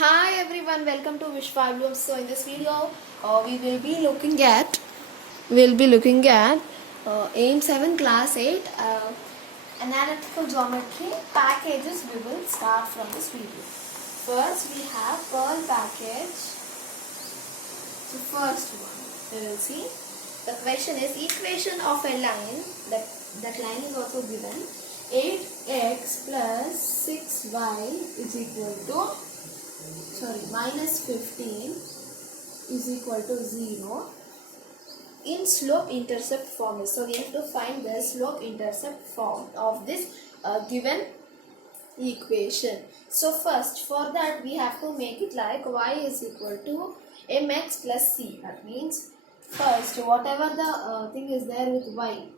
Hi everyone, welcome to Vishwa Bloom. So in this video, we will be looking at AIM 7 Class 8 Analytical Geometry packages. We will start from this video. First, we have Perl package. So first one, we will see. The question is equation of a line. That line is also given. 8x plus 6y is equal to minus 15 is equal to 0 in slope intercept form. So we have to find the slope intercept form of this given equation. So first, for that we have to make it like y is equal to mx plus c. That means first whatever the thing is there with y,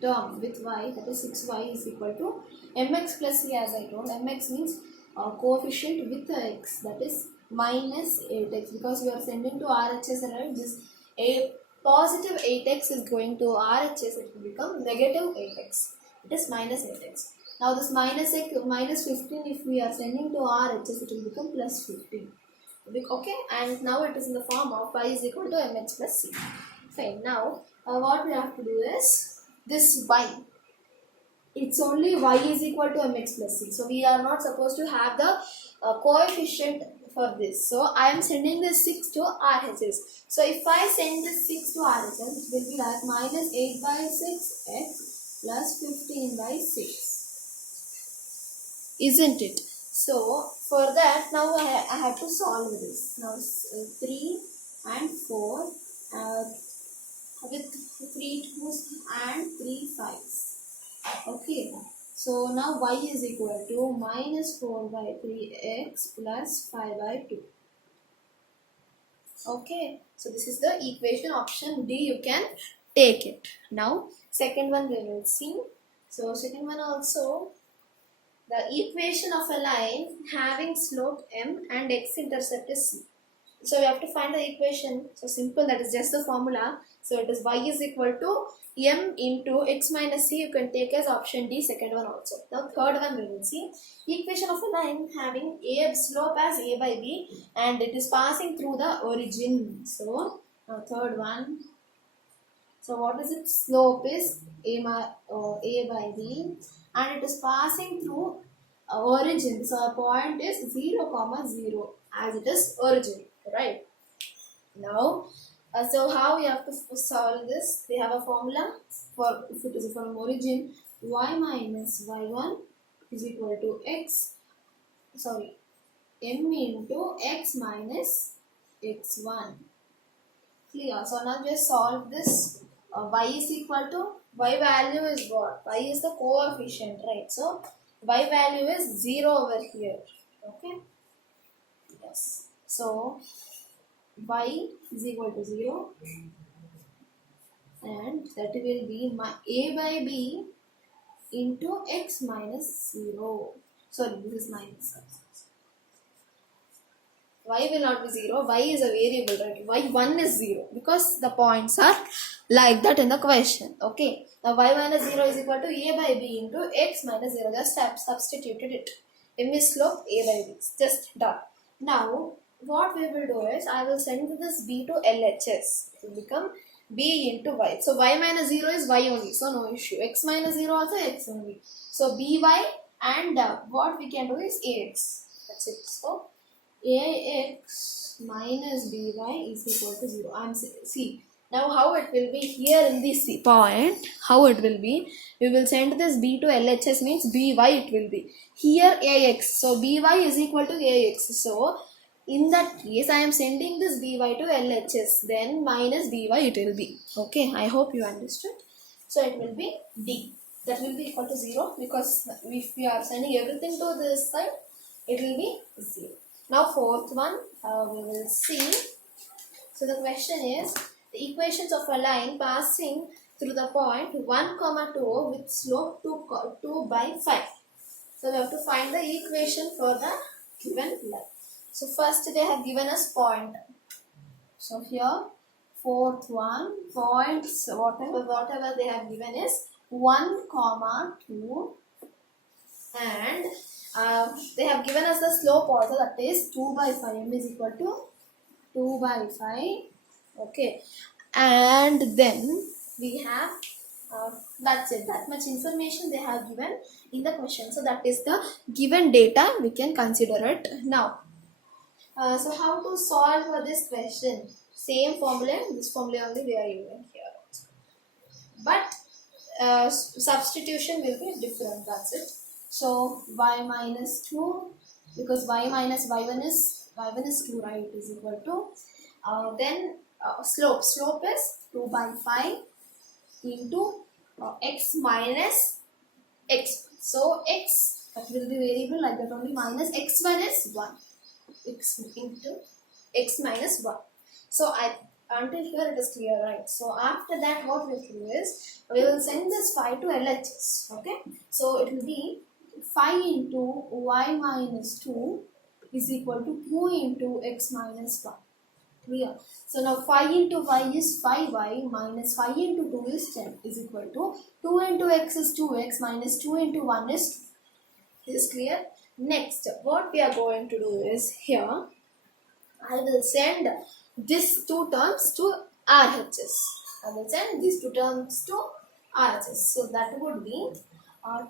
term with y, that is 6y is equal to mx plus c. As I told, mx means coefficient with x, that is minus 8x, because we are sending to RHS, right? This a positive 8x is going to RHS, it will become negative 8x. It is minus 8x. Now this minus 15, if we are sending to RHS, it will become plus 15. Okay, and now it is in the form of y is equal to mx plus c. Fine. Now what we have to do is this y. It's only y is equal to mx plus c. So we are not supposed to have the coefficient for this. So I am sending this 6 to RHS. So if I send this 6 to RHS, it will be like minus 8 by 6x plus 15 by 6. Isn't it? So for that, now I have to solve this. Now 3 and 4 with 3 2's and 3 5's. Okay, so now y is equal to minus 4 by 3x plus 5 by 2. Okay, so this is the equation option D. You can take it. Now second one we will see. So second one also, the equation of a line having slope m and x-intercept is c. So we have to find the equation. So simple, that is just the formula. So it is y is equal to m into x minus c. You can take as option D, second one also. Now third one we will see. Equation of a line having a slope as a by b and it is passing through the origin. So now third one. So what is it? Slope is a by b and it is passing through origin. So our point is 0, 0 as it is origin. Right. Now, so how we have to solve this? We have a formula for, if it is from origin, y minus y1 is equal to m into x minus x1. Clear? So now just solve this. Y is equal to, y value is what? Y is the coefficient, right? So y value is 0 over here. Okay. Yes. So y is equal to 0 and that will be a by b into x minus 0. Sorry, this is minus. Y will not be 0. Y is a variable, right? Y1 is 0 because the points are like that in the question. Okay. Now y minus 0 is equal to a by b into x minus 0. Just substituted it. M is slope, a by b. Just done. Now what we will do is, I will send this b to LHS. It will become b into y. So y minus 0 is y only, so no issue. X minus 0 also x only. So by and what we can do is ax. That's it. So ax minus by is equal to 0. And see, now how it will be here in this point, how it will be, we will send this b to LHS means by it will be. Here ax, so by is equal to ax. So in that case, I am sending this by to LHS, then minus by it will be. Okay, I hope you understood. So it will be D. That will be equal to 0 because if we are sending everything to this side, it will be 0. Now fourth one, we will see. So the question is, the equations of a line passing through the point 1, 2 with slope 2 by 5. So we have to find the equation for the given line. So first they have given us point. So here fourth one, points, whatever they have given is 1, 2 and they have given us the slope also, that is 2 by 5. M is equal to 2 by 5. Okay, and then we have that's it, that much information they have given in the question. So that is the given data, we can consider it now. So how to solve for this question? Same formula, this formula only we are using here also. But substitution will be different, that's it. So y minus 2, because y minus y1 is 2, right, is equal to then slope is 2 by 5 into x minus x. So x, that will be variable like that only, minus x1 is 1, x into x minus 1. So until here it is clear, right? So after that what we will do is, we will send this 5 to LHS. Okay, so it will be 5 into y minus 2 is equal to 2 into x minus 1. Clear? So now 5 into 5 is 5y minus 5 into 2 is 10 is equal to 2 into x is 2x minus 2 into 1 is 2. Is clear? Next, what we are going to do is, here I will send these two terms to RHS. I will send these two terms to RHS. So that would be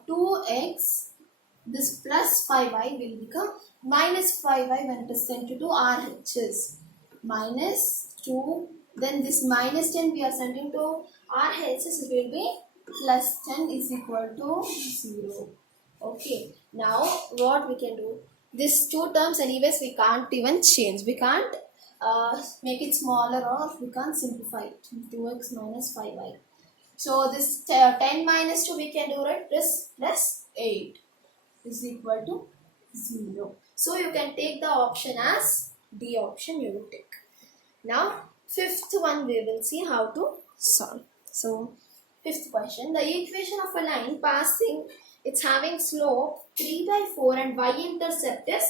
2x, this plus 5y will become minus 5y when it is sent to RHS. Minus 2, then this minus 10 we are sending to RHS, it will be plus 10 is equal to 0. Okay, now what we can do? These two terms anyways we can't even change. We can't make it smaller, or we can't simplify it. 2x minus 5y. So this 10 minus 2 we can do, right? Plus 8 is equal to 0. So you can take the option as D option you will take. Now fifth one we will see how to solve. So fifth question, the equation of a line passing, it's having slope 3 by 4 and y-intercept is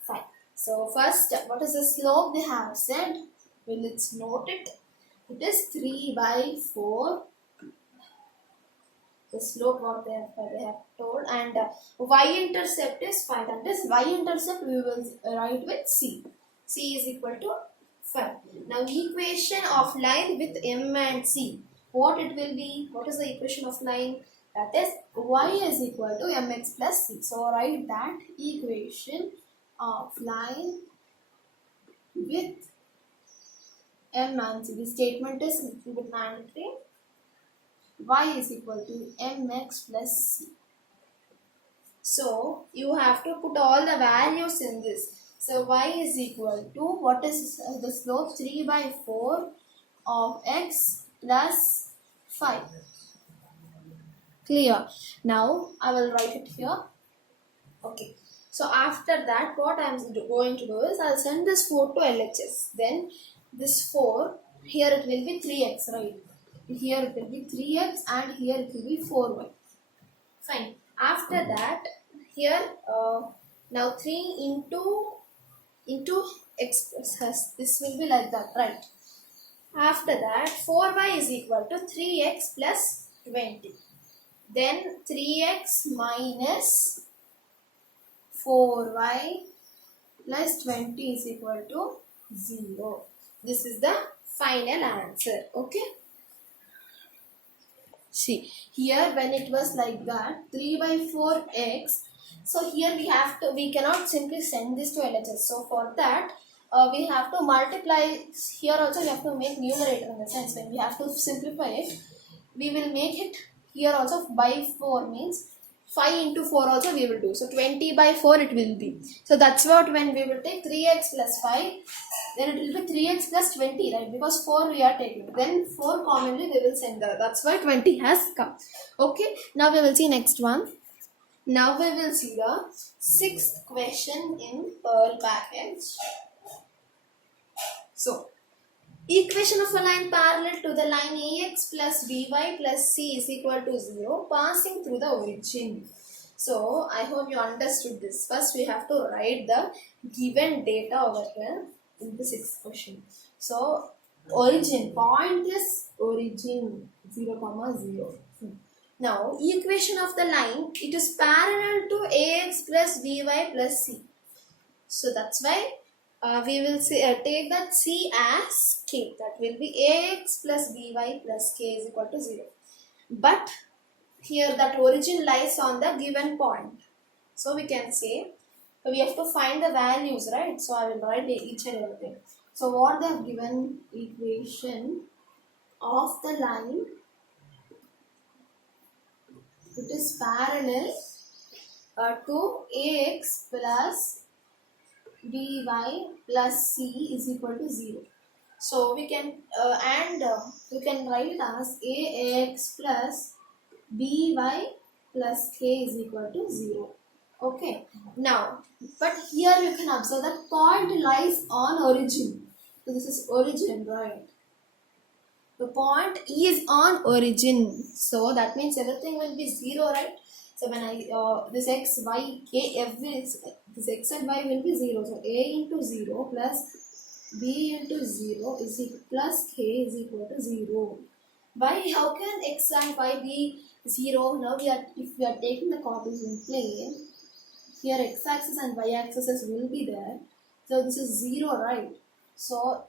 5. So first, what is the slope they have said? Well, let's note it. It is 3 by 4. The slope what they have told, and y-intercept is 5. That is y-intercept we will write with c. C is equal to 5. Now equation of line with m and c. What it will be? What is the equation of line? That is y is equal to mx plus c. So write that equation of line with m and c. The statement is little bit mandatory. Y is equal to mx plus c. So you have to put all the values in this. So y is equal to, what is the slope? 3 by 4 of x plus 5. Clear? Now I will write it here. Okay. So after that, what I am going to do is, I will send this 4 to LHS. Then this 4, here it will be 3x, right? Here it will be 3x and here it will be 4y. Fine. After that, here now 3 into x plus, this will be like that, right? After that, 4y is equal to 3x plus 20. Then 3x minus 4y plus 20 is equal to 0. This is the final answer. Okay. See, here when it was like that, 3 by 4x, so here we cannot simply send this to LHS. So for that, we have to multiply. Here also we have to make numerator, in the sense when we have to simplify it, we will make it here also by 4, means 5 into 4 also we will do. So 20 by 4 it will be. So that's what, when we will take 3x plus 5, then it will be 3x plus 20, right? Because 4 we are taking. Then 4 commonly we will send there. That's why 20 has come. Okay. Now we will see next one. Now we will see the 6th question in Pearl package. So, equation of a line parallel to the line AX plus BY plus C is equal to 0 passing through the origin. So, I hope you understood this. First, we have to write the given data over here in the 6th question. So, origin, point is origin 0, 0. Now, equation of the line, it is parallel to ax plus by plus c. So that's why we will take that c as k. That will be ax plus by plus k is equal to 0. But here that origin lies on the given point. So we can say, we have to find the values, right? So I will write each and everything. So what they have given, equation of the line, it is parallel to ax plus by plus c is equal to 0. So we can we can write it as ax plus by plus k is equal to 0. Okay. Now, but here you can observe that point lies on origin. So this is origin, right? The point is on origin. So that means everything will be 0, right? So when I this x, y, k, this x and y will be 0. So a into 0 plus b into 0 is equal plus k is equal to 0. Why? How can x and y be 0? Now if we are taking the Cartesian plane, here x-axis and y-axis will be there. So this is 0, right? So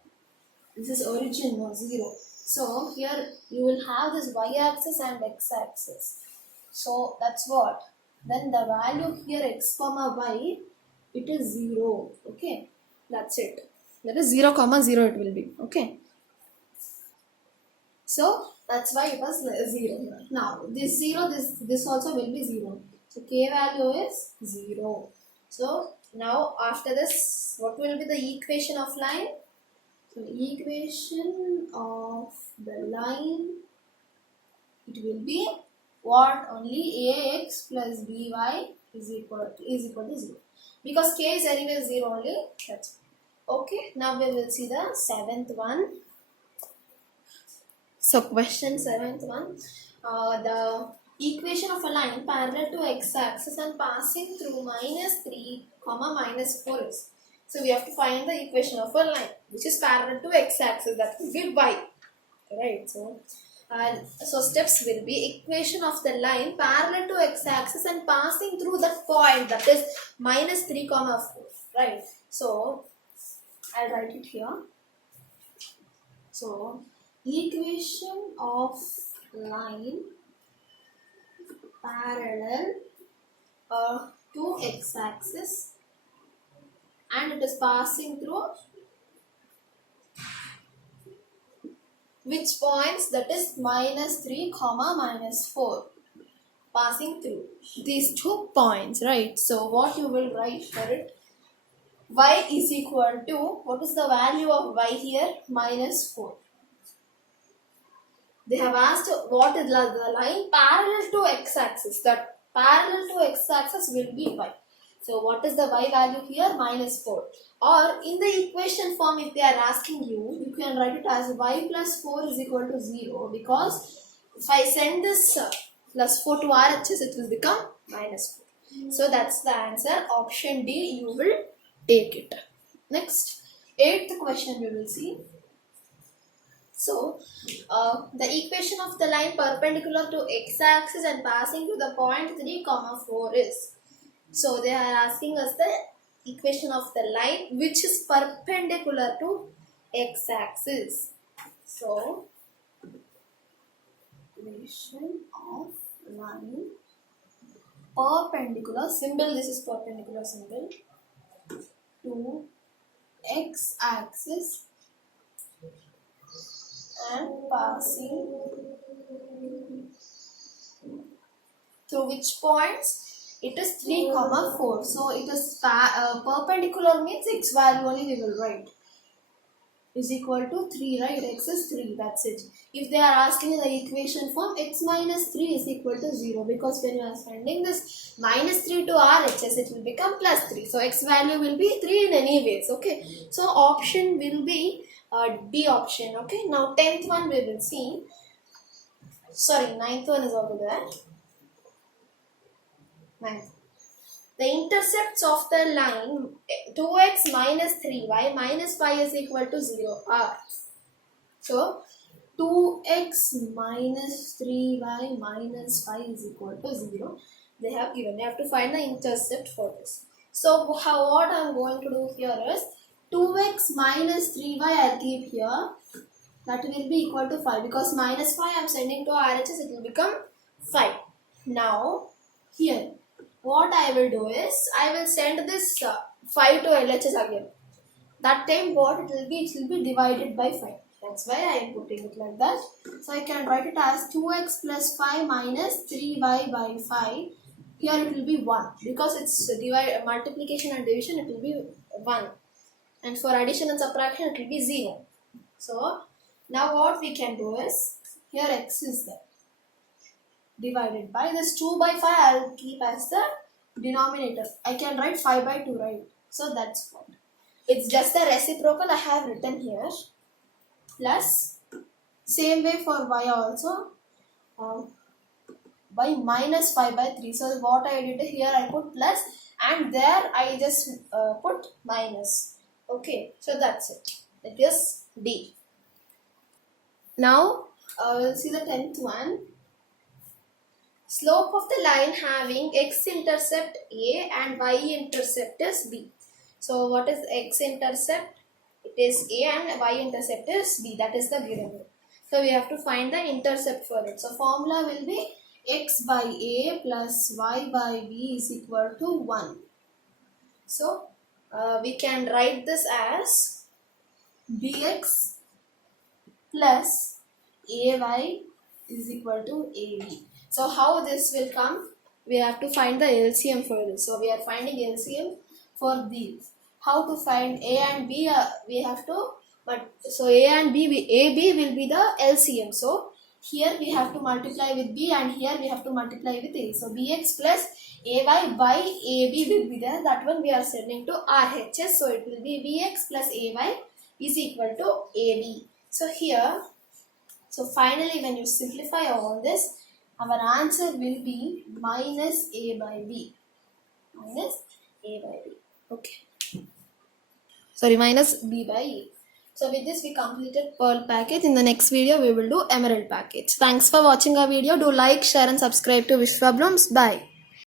this is origin or 0. So here you will have this y-axis and x-axis. So that's what. Then the value here x comma y, it is 0. Okay, that's it. That is 0 comma 0 it will be. Okay. So that's why it was 0. Now this 0, this also will be 0. So k value is 0. So now after this, what will be the equation of line? So equation of the line, it will be what? Only ax plus by is equal to 0. Because k is anyway 0 only. That's okay. Now we will see the 7th one. So question 7th one. The equation of a line parallel to x-axis and passing through minus 3 comma minus 4 is. So we have to find the equation of a line which is parallel to x-axis, that will be y. Right. So steps will be equation of the line parallel to x-axis and passing through that point, that is minus 3 comma 4. Right. So I'll write it here. So equation of line parallel to x-axis and it is passing through which points, that is minus 3 comma minus 4, passing through these 2 points, right? So what you will write for it, y is equal to, what is the value of y here? Minus 4. They have asked what is the line parallel to x-axis. That parallel to x-axis will be y. So what is the y value here? Minus 4. Or in the equation form, if they are asking you, you can write it as y plus 4 is equal to 0. Because if I send this plus 4 to RHS, it will become minus 4. So that's the answer. Option D, you will take it. Next, 8th question we will see. So, the equation of the line perpendicular to x-axis and passing to the point 3 comma 4 is. So, they are asking us the equation of the line which is perpendicular to x-axis. So, equation of line perpendicular, symbol, this is perpendicular symbol, to x-axis and passing through which points? It is 3 comma 4. So it is perpendicular means x value only we will write is equal to 3, right? X is 3, that's it. If they are asking in the equation form, x minus 3 is equal to 0, because when you are sending this minus 3 to RHS, it will become plus 3. So x value will be 3 in any ways. Okay. So option will be D option. Okay. Now 10th one we will see. Sorry, 9th one is over there. 9th. The intercepts of the line 2x minus 3y minus 5 is equal to 0 are. So 2x minus 3y minus 5 is equal to 0. They have given. You have to find the intercept for this. So what I am going to do here is 2x minus 3y I'll keep here. That will be equal to 5 because minus 5 I am sending to RHS, it will become 5. Now here what I will do is I will send this 5 to LHS again. That time what it will be divided by 5. That's why I am putting it like that. So I can write it as 2x plus 5 minus 3y by 5. Here it will be 1 because it's multiplication and division, it will be 1. And for addition and subtraction it will be 0. So now what we can do is, here x is there. Divided by this 2 by 5 I will keep as the denominator. I can write 5 by 2, right? So that's what. It's just the reciprocal I have written here. Plus, same way for y also. By minus 5 by 3. So what I did here, I put plus and there I just put minus. Okay, so that's it. It is D. Now, we'll see the 10th one. Slope of the line having x-intercept A and y-intercept is B. So what is x-intercept? It is A and y-intercept is B. That is the given. So we have to find the intercept for it. So formula will be x by A plus y by B is equal to 1. So we can write this as bx plus ay is equal to ab. So how this will come? We have to find the LCM for this. So we are finding LCM for these. How to find A and B? We have to, but so A and B, AB will be the LCM. So here we have to multiply with B and here we have to multiply with A. So bx plus ay by ab will be there. That one we are sending to RHS. So it will be bx plus ay is equal to ab. So here, so finally when you simplify all this, our answer will be minus a by b. Minus a by b. Okay. Sorry, minus b by a. So with this we completed Pearl package. In the next video we will do Emerald package. Thanks for watching our video. Do like, share and subscribe to Wish Problems. Bye.